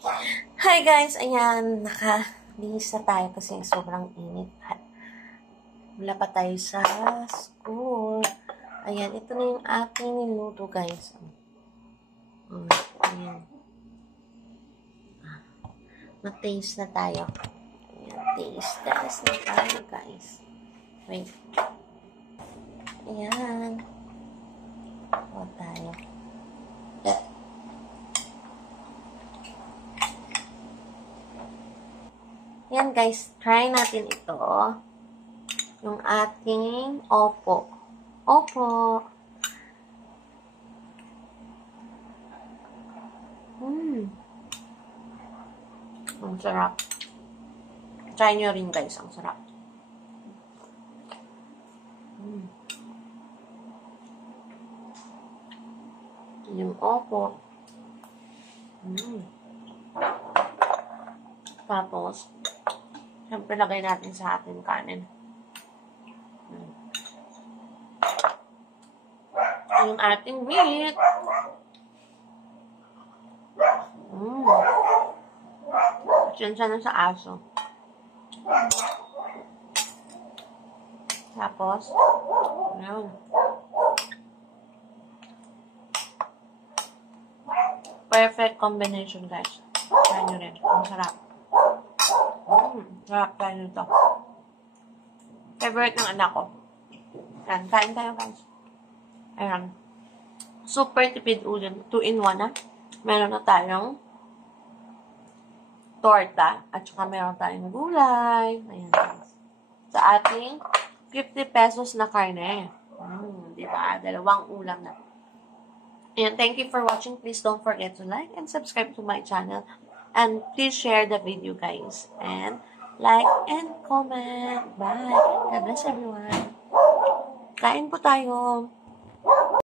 Hi guys! Ayan, nakabihis na tayo kasi sobrang init. Wala pa tayo sa school. Ayan, ito na yung ating niluto guys. Ayan. Mag-taste na tayo. Ayan, taste test na tayo guys. Wait. Ayan. O tayo. Ayan guys, try natin ito. Yung ating opo. Opo. Ang sarap. Try nyo rin guys, ang sarap. Yung opo. Tapos, siyempre lagay natin sa ating kanin. Yung ating meat. Siya na sa aso. Tapos, ayan. Perfect combination, guys. Try nyo rin. Ang sarap. Sarap. Try nyo ito. Favorite ng anak ko. Ayan. Kain tayo, guys. Ayan. Super tipid ulam. 2-in-1 na. Meron na tayong torta. At saka meron tayong gulay. Ayan, guys. Sa ating 50 pesos na karne. Diba? Dalawang ulam na. And thank you for watching. Please don't forget to like and subscribe to my channel. And please share the video, guys. And like and comment. Bye. God bless everyone. Kain po tayo.